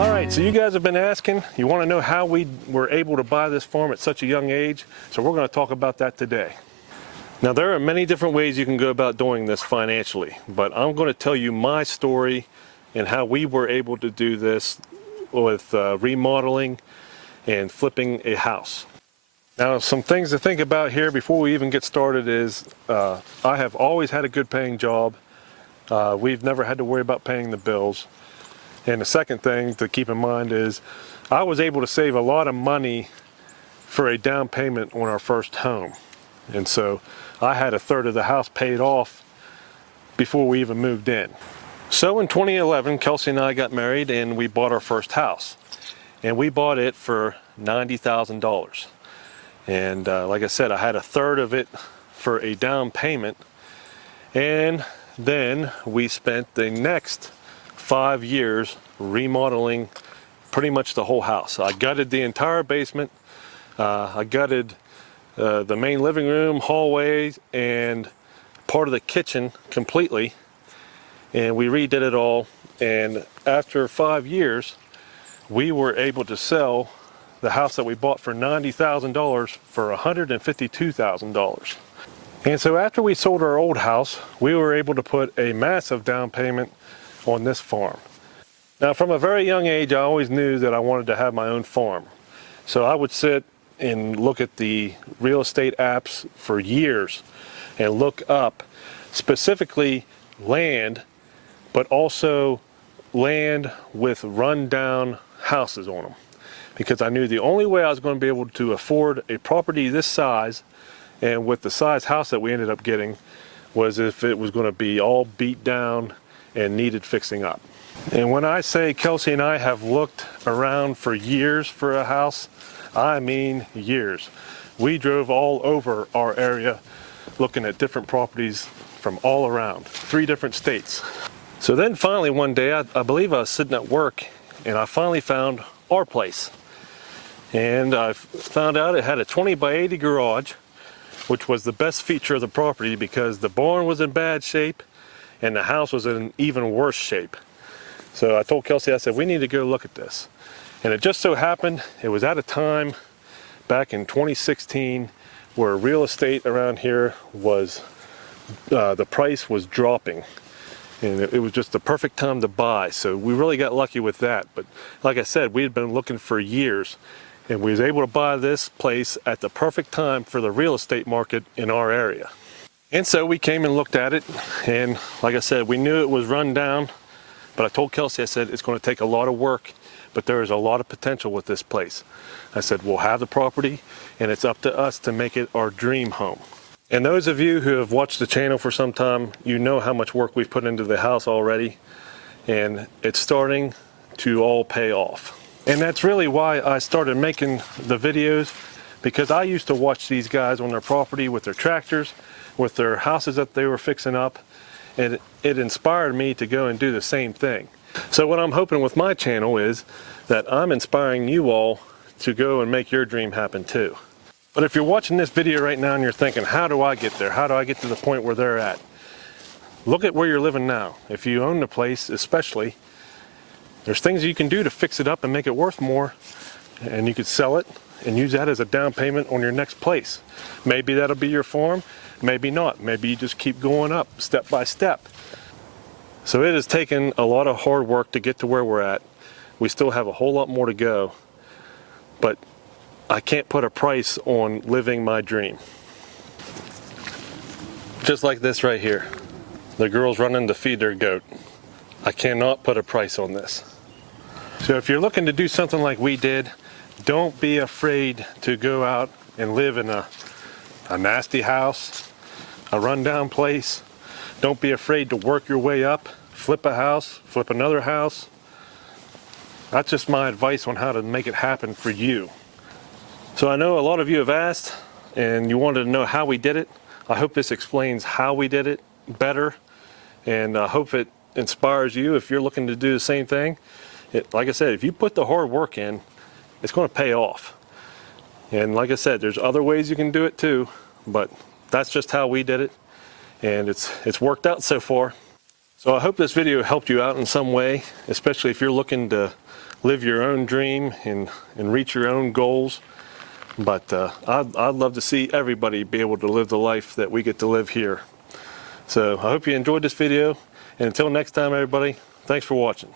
All right, so you guys have been asking, you want to know how we were able to buy this farm at such a young age, so we're going to talk about that today. Now, there are many different ways you can go about doing this financially, but I'm going to tell you my story and how we were able to do this with remodeling and flipping a house. Now, some things to think about here before we even get started is I have always had a good paying job. We've never had to worry about paying the bills. And the second thing to keep in mind is I was able to save a lot of money for a down payment on our first home. And so I had a third of the house paid off before we even moved in. So in 2011, Kelsey and I got married and we bought our first house. And we bought it for $90,000. And like I said, I had a third of it for a down payment. And then we spent the next 5 years remodeling pretty much the whole house. I gutted the entire basement. I gutted the main living room, hallways, and part of the kitchen completely. And we redid it all. And after 5 years, we were able to sell the house that we bought for $90,000 for $152,000. And so after we sold our old house, we were able to put a massive down payment on this farm. Now, from a very young age, I always knew that I wanted to have my own farm. So I would sit and look at the real estate apps for years and look up specifically land, but also land with rundown houses on them. Because I knew the only way I was going to be able to afford a property this size and with the size house that we ended up getting was if it was going to be all beat down and needed fixing up. And when I say Kelsey and I have looked around for years for a house, I mean years. We drove all over our area looking at different properties from all around, 3 different states. So then finally one day, I believe I was sitting at work and I finally found our place. And I found out it had a 20 by 80 garage, which was the best feature of the property because the barn was in bad shape and the house was in even worse shape. So I told Kelsey, I said, we need to go look at this. And it just so happened, it was at a time back in 2016 where real estate around here was, the price was dropping. And it was just the perfect time to buy. So we really got lucky with that. But like I said, we had been looking for years and we was able to buy this place at the perfect time for the real estate market in our area. And so we came and looked at it, and like I said, we knew it was run down, but I told Kelsey, I said, it's going to take a lot of work, but there is a lot of potential with this place. I said, we'll have the property, and it's up to us to make it our dream home. And those of you who have watched the channel for some time, you know how much work we've put into the house already, and it's starting to all pay off. And that's really why I started making the videos, because I used to watch these guys on their property with their tractors, with their houses that they were fixing up, and it inspired me to go and do the same thing. So what I'm hoping with my channel is that I'm inspiring you all to go and make your dream happen too. But if you're watching this video right now and you're thinking, how do I get there? How do I get to the point where they're at? Look at where you're living now. If you own the place especially, there's things you can do to fix it up and make it worth more, and you could sell it and use that as a down payment on your next place. Maybe that'll be your farm, maybe not. Maybe you just keep going up step by step. So it has taken a lot of hard work to get to where we're at. We still have a whole lot more to go, but I can't put a price on living my dream. Just like this right here. The girl's running to feed their goat. I cannot put a price on this. So if you're looking to do something like we did, don't be afraid to go out and live in a nasty house, a rundown place. Don't be afraid to work your way up, flip a house, flip another house. That's just my advice on how to make it happen for you. So I know a lot of you have asked and you wanted to know how we did it. I hope this explains how we did it better, and I hope it inspires you if you're looking to do the same thing. Like I said, if you put the hard work in, it's going to pay off. And like I said, there's other ways you can do it too, but that's just how we did it, and it's worked out so far. So I hope this video helped you out in some way, especially if you're looking to live your own dream and reach your own goals. But I'd love to see everybody be able to live the life that we get to live here. So I hope you enjoyed this video, and until next time, everybody, thanks for watching.